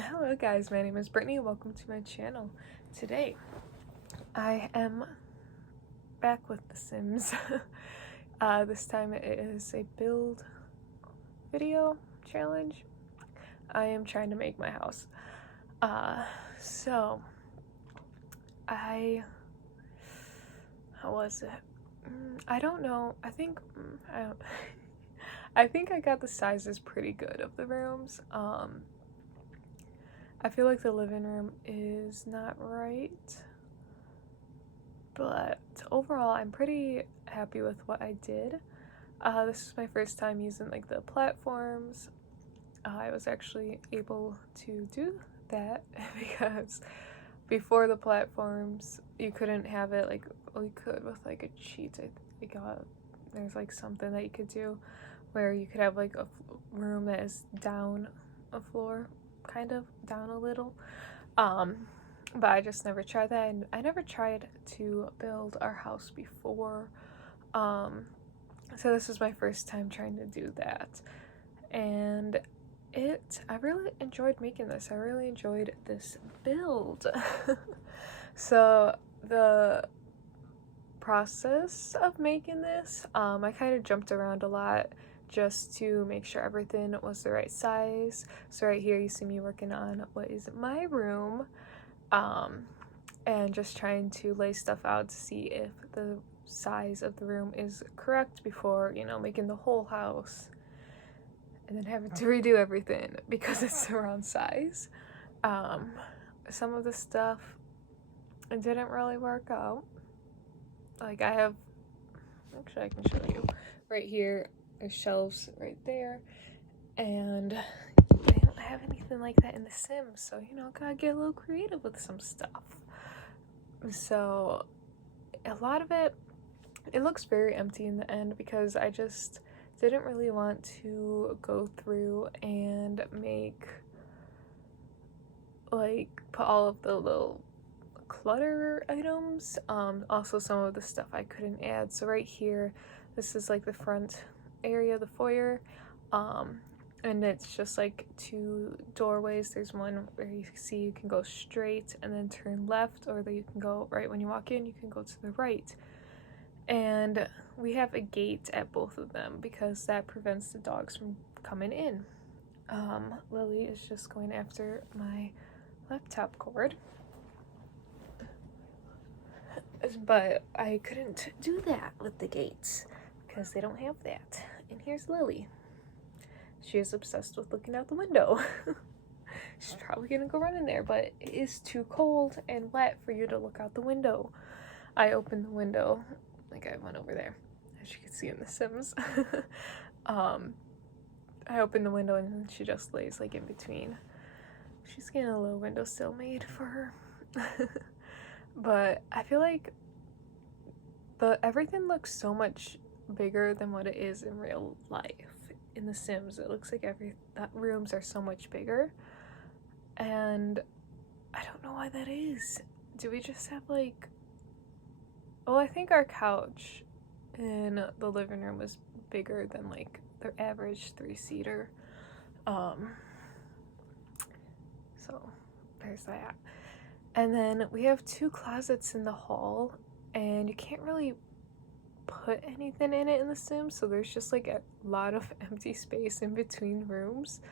Hello guys, my name is Brittany. Welcome to my channel. Today I am back with The Sims. This time it is a build video challenge. I am trying to make my house. So how was it? I don't know. I think I got the sizes pretty good of the rooms. I feel like the living room is not right, but overall I'm pretty happy with what I did. This is my first time using like the platforms. I was actually able to do that because before the platforms you couldn't have it like, well, you could with like a cheat. There's like something that you could do where you could have like a room that is down a floor, kind of down a little, but I just never tried that, and I never tried to build our house before, so this is my first time trying to do that, and I really enjoyed making this. I really enjoyed this build. So the process of making this, I kind of jumped around a lot just to make sure everything was the right size. So right here you see me working on what is my room, and just trying to lay stuff out to see if the size of the room is correct before, you know, making the whole house and then having to redo everything because it's the wrong size. Some of the stuff didn't really work out. Like actually I can show you right here. There's shelves right there, and I don't have anything like that in The Sims, so you know, gotta get a little creative with some stuff. So a lot of it looks very empty in the end because I just didn't really want to go through and put all of the little clutter items. Also some of the stuff I couldn't add. So right here, this is like the front area, the foyer, and it's just like two doorways. There's one where you see you can go straight and then turn left, or that you can go right when you walk in, you can go to the right. And we have a gate at both of them because that prevents the dogs from coming in. Lily is just going after my laptop cord, but I couldn't do that with the gates because they don't have that. And here's Lily. She is obsessed with looking out the window. She's probably gonna go run in there, but it is too cold and wet for you to look out the window. I opened the window, like I went over there, as you can see in The Sims. I opened the window and she just lays like in between. She's getting a little windowsill made for her. But I feel like everything looks so much bigger than what it is in real life. In The Sims, it looks like rooms are so much bigger, and I don't know why that is. Do we just have like, well, I think our couch in the living room was bigger than like their average 3-seater. So there's that. And then we have 2 closets in the hall, and you can't really put anything in it in The Sims, so there's just like a lot of empty space in between rooms.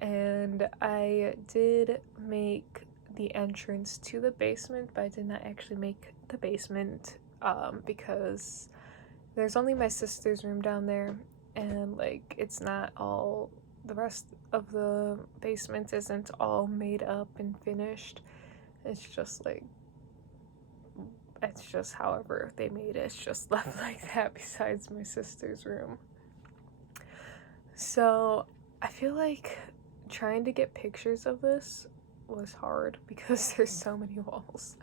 And I did make the entrance to the basement, but I did not actually make the basement, because there's only my sister's room down there, and like it's not all, the rest of the basement isn't all made up and finished. It's just like, it's just however they made it. It's just left like that besides my sister's room. So I feel like trying to get pictures of this was hard because there's so many walls.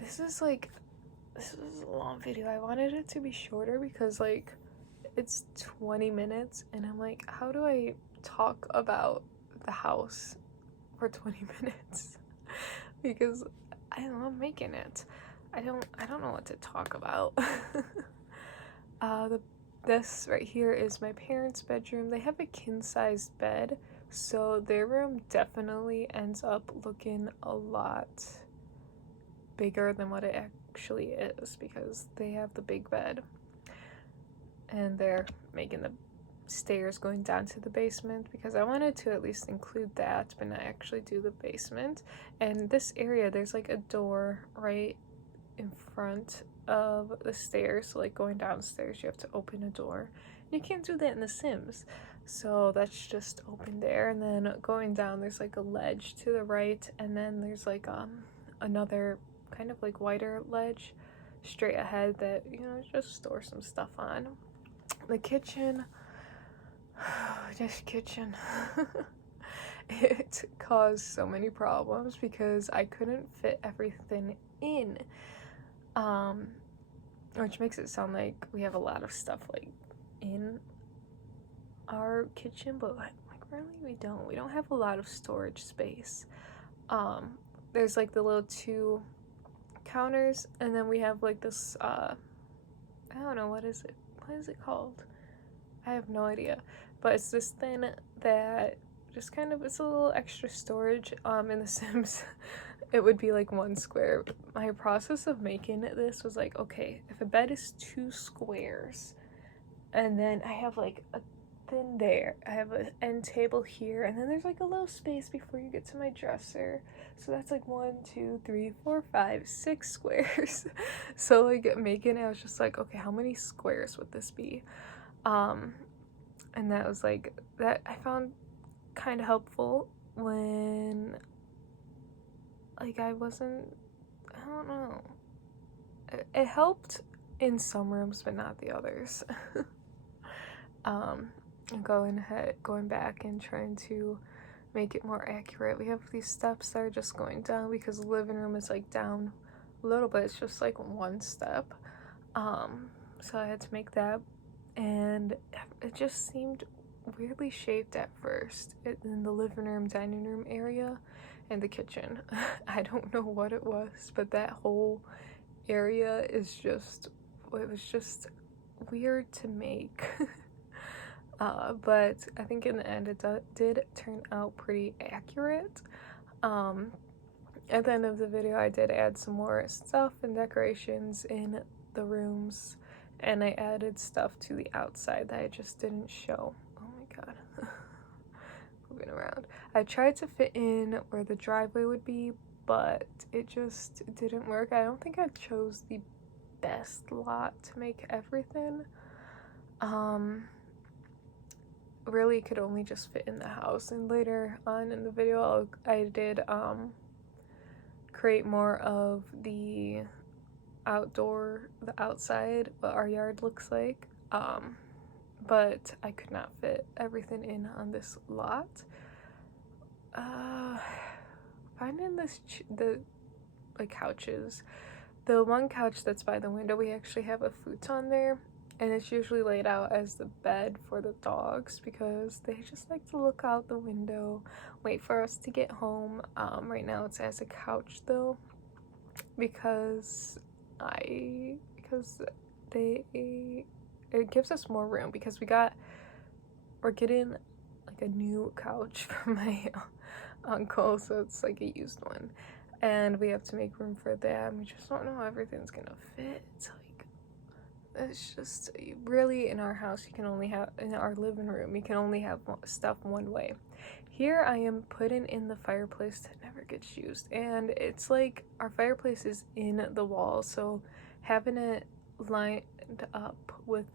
This is a long video. I wanted it to be shorter because like it's 20 minutes and I'm like, how do I talk about the house for 20 minutes? Because I love making it. I don't know what to talk about. This right here is my parents' bedroom. They have a king-sized bed, So their room definitely ends up looking a lot bigger than what it actually is because they have the big bed and they're making the stairs going down to the basement because I wanted to at least include that but not actually do the basement. And this area, there's like a door right in front of the stairs, so like going downstairs you have to open a door. You can't do that in The Sims, so that's just open there. And then going down there's like a ledge to the right, and then there's like another kind of like wider ledge straight ahead that, you know, just store some stuff on. The kitchen, this kitchen it caused so many problems because I couldn't fit everything in, which makes it sound like we have a lot of stuff like in our kitchen, but like really we don't have a lot of storage space. There's like the little 2 counters, and then we have like this I don't know, what is it called? I have no idea, but it's this thing that just kind of, it's a little extra storage. In The Sims it would be like 1 square. My process of making this was like, okay, if a bed is 2 squares and then I have like a thing there, I have an end table here, and then there's like a little space before you get to my dresser, so that's like 1 2 3 4 5 6 squares. So like making it, I was just like, okay, how many squares would this be? And that was like, that I found kind of helpful when like I don't know, it helped in some rooms but not the others. Going back and trying to make it more accurate. We have these steps that are just going down because the living room is like down a little bit. It's just like 1 step. So I had to make that, and it just seemed weirdly shaped at first in the living room, dining room area, and the kitchen. I don't know what it was, but that whole area is just, it was just weird to make. But I think in the end it did turn out pretty accurate. At the end of the video I did add some more stuff and decorations in the rooms, and I added stuff to the outside that I just didn't show. Oh my god. Moving around. I tried to fit in where the driveway would be, but it just didn't work. I don't think I chose the best lot to make everything. Really could only just fit in the house, and later on in the video I did create more of the outside, what our yard looks like, but I could not fit everything in on this lot. Finding the couches. The one couch that's by the window, we actually have a futon there, and it's usually laid out as the bed for the dogs because they just like to look out the window, wait for us to get home. Right now it's as a couch though, because it gives us more room because we're getting like a new couch from my uncle, so it's like a used one, and we have to make room for that, and we just don't know how everything's gonna fit. It's just really, in our house you can only have, in our living room you can only have stuff one way. Here I am putting in the fireplace that never gets used, and it's like our fireplace is in the wall, so having it lined up with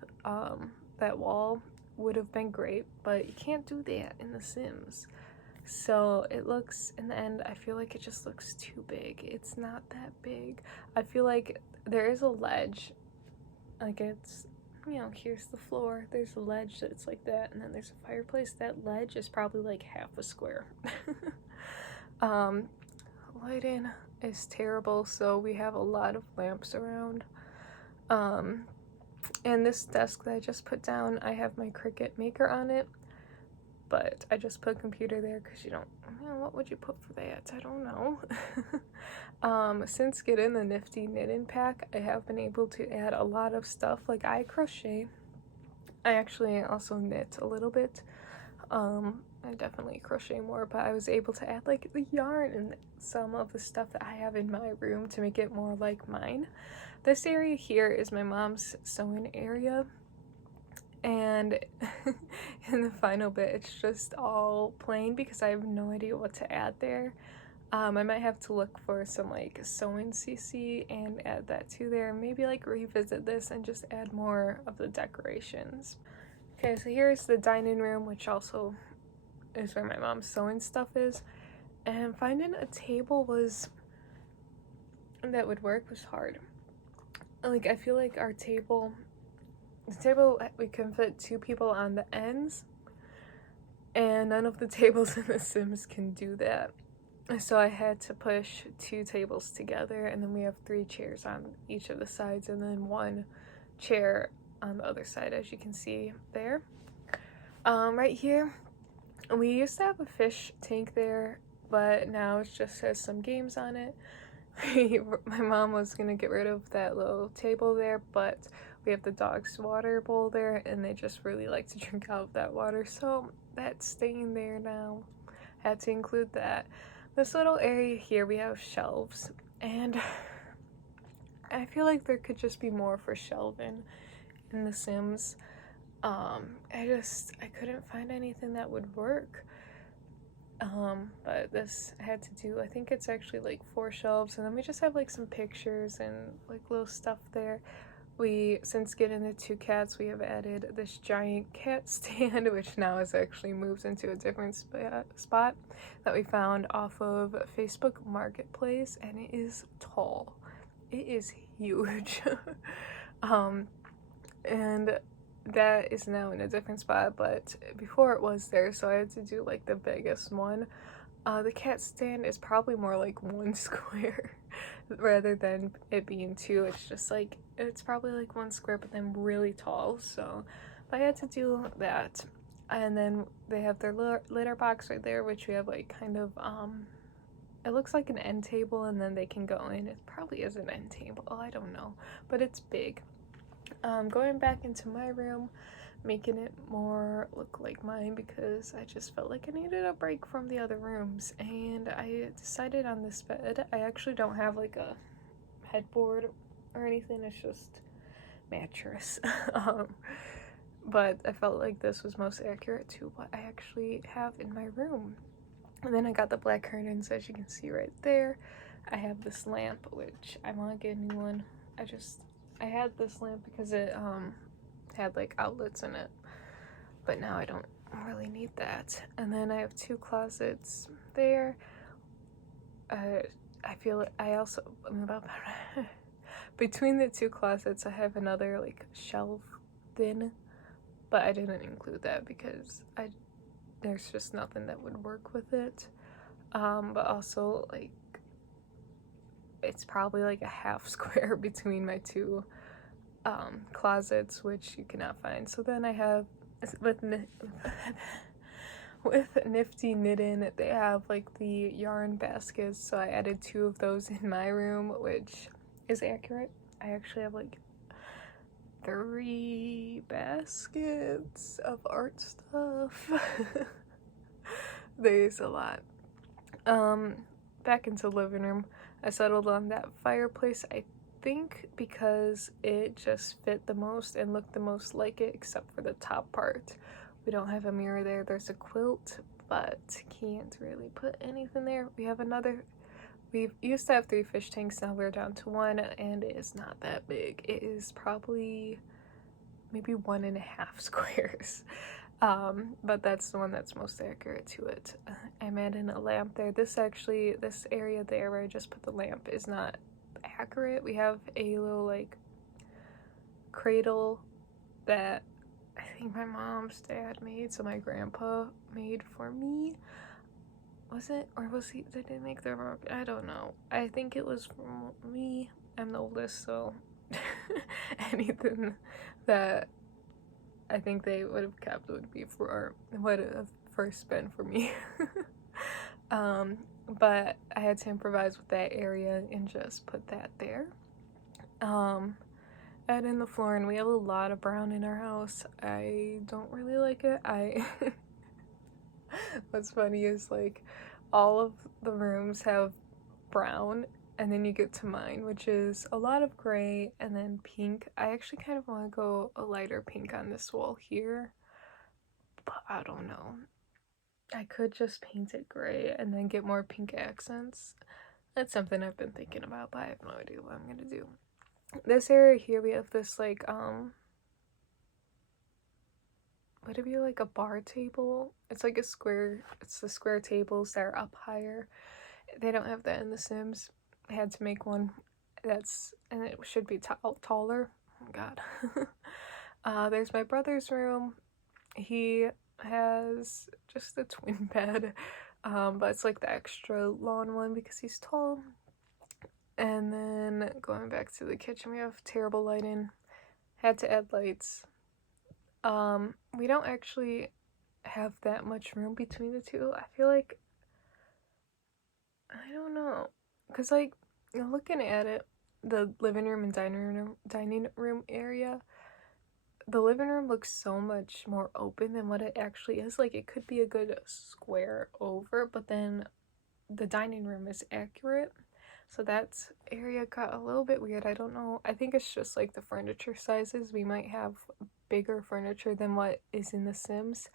that wall would have been great, but you can't do that in The Sims. So it looks, in the end, I feel like it just looks too big. It's not that big. I feel like there is a ledge, like it's, you know, here's the floor, there's a ledge that's like that, and then there's a fireplace. That ledge is probably like half a square. Lighting is terrible, so we have a lot of lamps around. And this desk that I just put down, I have my Cricut Maker on it, but I just put a computer there because you know, what would you put for that? I don't know. Since getting the Nifty Knitting Pack, I have been able to add a lot of stuff. Like I crochet. I actually also knit a little bit. I definitely crochet more, but I was able to add like the yarn and some of the stuff that I have in my room to make it more like mine. This area here is my mom's sewing area, and in the final bit it's just all plain because I have no idea what to add there. I might have to look for some like sewing CC and add that to there, maybe like revisit this and just add more of the decorations. Okay, so here's the dining room, which also is where my mom's sewing stuff is, and finding a table that would work was hard. Like, I feel like the table, we can fit 2 people on the ends, and none of the tables in The Sims can do that. So I had to push 2 tables together, and then we have 3 chairs on each of the sides, and then 1 chair on the other side, as you can see there. Right here, we used to have a fish tank there, but now it just has some games on it. My mom was gonna get rid of that little table there, but we have the dog's water bowl there, and they just really like to drink out of that water, so that's staying there now. Had to include that. This little area here, we have shelves, and I feel like there could just be more for shelving in The Sims. I couldn't find anything that would work. But this had to do, I think it's actually like 4 shelves, and then we just have like some pictures and like little stuff there. Since getting the 2 cats, we have added this giant cat stand, which now has actually moved into a different spot that we found off of Facebook Marketplace, and it is tall. It is huge. And that is now in a different spot, but before it was there, so I had to do like the biggest one. The cat stand is probably more like 1 square rather than it being 2. It's just like, it's probably like 1 square, but then really tall, so I had to do that. And then they have their litter box right there, which we have like kind of, it looks like an end table, and then they can go in. It probably is an end table, I don't know, but it's big. Going back into my room, making it more look like mine because I just felt like I needed a break from the other rooms, and I decided on this bed. I actually don't have like a headboard or anything, it's just mattress. But I felt like this was most accurate to what I actually have in my room. And then I got the black curtains, as you can see right there. I have this lamp, which I want to get a new one. I had this lamp because it had like outlets in it, but now I don't really need that. And then I have 2 closets there. I feel I also between the 2 closets I have another like shelf bin, but I didn't include that because there's just nothing that would work with it. But also like it's probably like a half square between my 2 closets, which you cannot find. So then I have with Nifty Knitting, they have like the yarn baskets, so I added 2 of those in my room, which is accurate. I actually have like 3 baskets of art stuff. There's a lot. Back into the living room, I settled on that fireplace, I think because it just fit the most and looked the most like it, except for the top part. We don't have a mirror there. There's a quilt, but can't really put anything there. We used to have 3 fish tanks, now we're down to 1, and it is not that big. It is probably maybe 1.5 squares. But that's the one that's most accurate to it. I'm adding a lamp there. This area there where I just put the lamp is not accurate. We have a little like cradle that I think my mom's dad made, so my grandpa made for me. Was it? Or did they make their own? I don't know. I think it was for me. I'm the oldest, so anything that I think they would have kept would have first been for me. But I had to improvise with that area and just put that there. Add in the floor, and we have a lot of brown in our house. I don't really like it. What's funny is like all of the rooms have brown, and then you get to mine, which is a lot of gray and then pink. I actually kind of want to go a lighter pink on this wall here, but I don't know. I could just paint it gray and then get more pink accents. That's something I've been thinking about, but I have no idea what I'm gonna do. This area here, we have this like would it be like a bar table? It's like a square, it's the square tables that are up higher. They don't have that in The Sims. I had to make one and it should be taller. Oh my god. There's my brother's room. He has just a twin bed, but it's like the extra long one because he's tall. And then going back to the kitchen, we have terrible lighting. Had to add lights. We don't actually have that much room between the two. I feel like, I don't know, because like looking at it, the living room and dining room area, the living room looks so much more open than what it actually is. Like it could be a good square over, but then the dining room is accurate. So that area got a little bit weird. I don't know. I think it's just like the furniture sizes. We might have bigger furniture than what is in The Sims.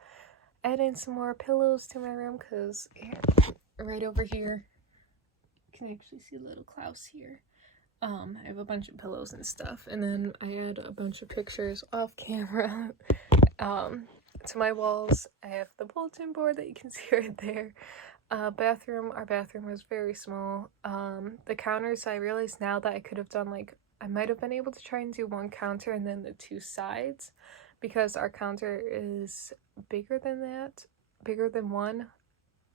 Add in some more pillows to my room because right over here, you can actually see little Klaus here. I have a bunch of pillows and stuff, and then I add a bunch of pictures off camera. To my walls, I have the bulletin board that you can see right there. Our bathroom was very small. The counters, I realized now that I could have done like, I might have been able to try and do one counter and then the two sides, because our counter is bigger than that, bigger than one.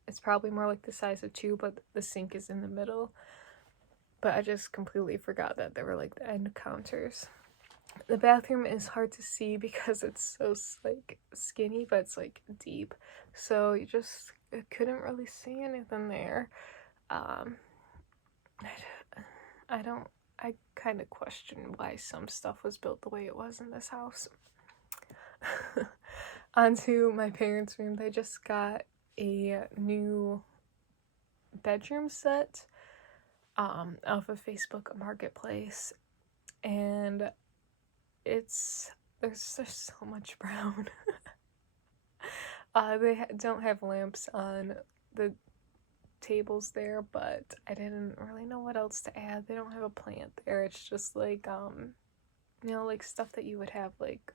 It's probably more like the size of two, but the sink is in the middle. But I just completely forgot that there were like the end counters. The bathroom is hard to see because it's so like skinny, but it's like deep, so you just couldn't really see anything there. I kind of question why some stuff was built the way it was in this house. Onto my parents' room. They just got a new bedroom set off of Facebook Marketplace, and there's just so much brown. They don't have lamps on the tables there, but I didn't really know what else to add. They don't have a plant there. It's just like like stuff that you would have like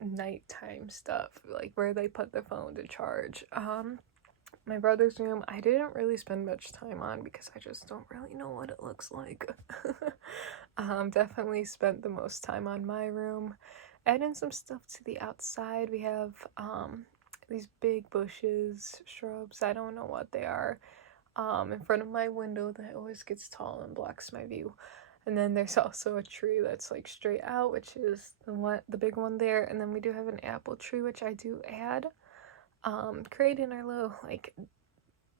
nighttime stuff, like where they put the phone to charge. My brother's room, I didn't really spend much time on because I just don't really know what it looks like. Definitely spent the most time on my room. Adding some stuff to the outside. We have these big bushes, shrubs, I don't know what they are, in front of my window that always gets tall and blocks my view. And then there's also a tree that's like straight out, which is the big one there. And then we do have an apple tree, which I do add. Creating our little like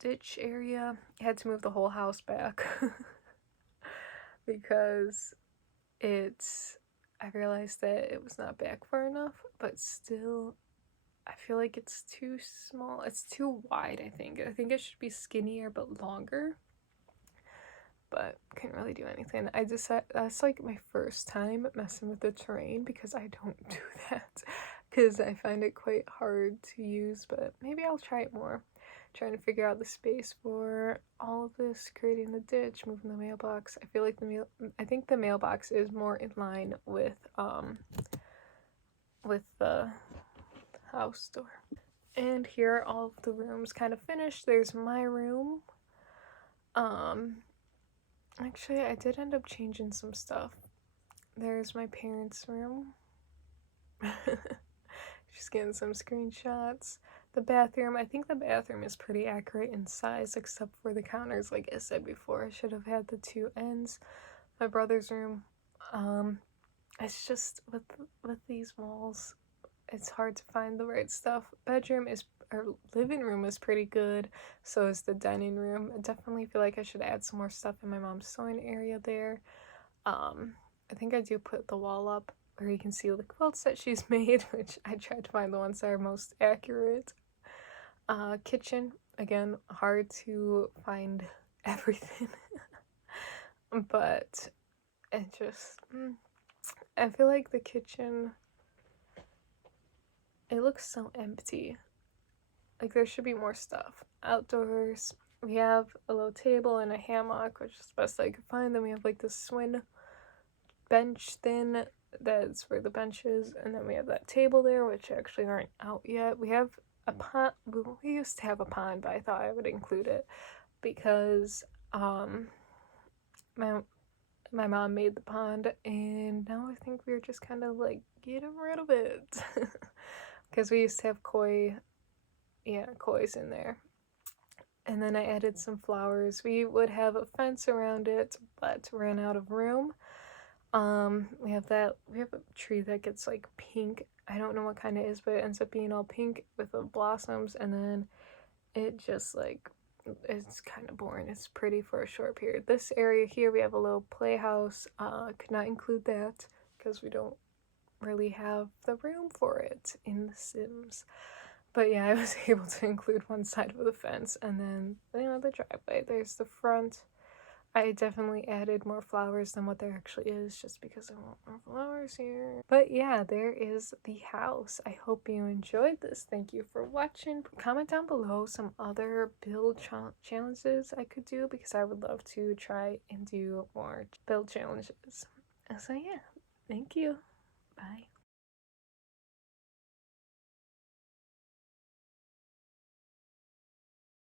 ditch area. I had to move the whole house back because I realized that it was not back far enough, but still I feel like it's too small. It's too wide, I think. I think it should be skinnier but longer. But couldn't really do anything. I decided that's like my first time messing with the terrain because I don't do that because I find it quite hard to use, but maybe I'll try it more. Trying to figure out the space for all of this, creating the ditch, moving the mailbox. I feel like I think the mailbox is more in line with the house door. And here are all of the rooms kind of finished. There's my room. Actually, I did end up changing some stuff. There's my parents' room. Just getting some screenshots. The bathroom, I think the bathroom is pretty accurate in size, except for the counters, like I said before. I should have had the two ends. My brother's room, it's just with these walls, it's hard to find the right stuff. Living room is pretty good, so is the dining room. I definitely feel like I should add some more stuff in my mom's sewing area there. I think I do put the wall up where you can see the quilts that she's made, which I tried to find the ones that are most accurate. Kitchen, again, hard to find everything. But it just, I feel like the kitchen, it looks so empty. Like there should be more stuff. Outdoors, we have a little table and a hammock, which is the best I could find. Then we have like this swing bench thing that's where the bench is, and then we have that table there, which actually aren't out yet. We have a pond. We used to have a pond, but I thought I would include it because my mom made the pond, and now I think we're just kind of like getting rid of it because we used to have kois in there. And then I added some flowers. We would have a fence around it, but ran out of room. We have a tree that gets like pink. I don't know what kind it is, but it ends up being all pink with the blossoms, and then it just like, it's kind of boring. It's pretty for a short period. This area here, we have a little playhouse. Could not include that because we don't really have the room for it in The Sims. But yeah, I was able to include one side of the fence, and then, the driveway. There's the front. I definitely added more flowers than what there actually is, just because I want more flowers here. But yeah, there is the house. I hope you enjoyed this. Thank you for watching. Comment down below some other build challenges I could do, because I would love to try and do more build challenges. So yeah, thank you. Bye.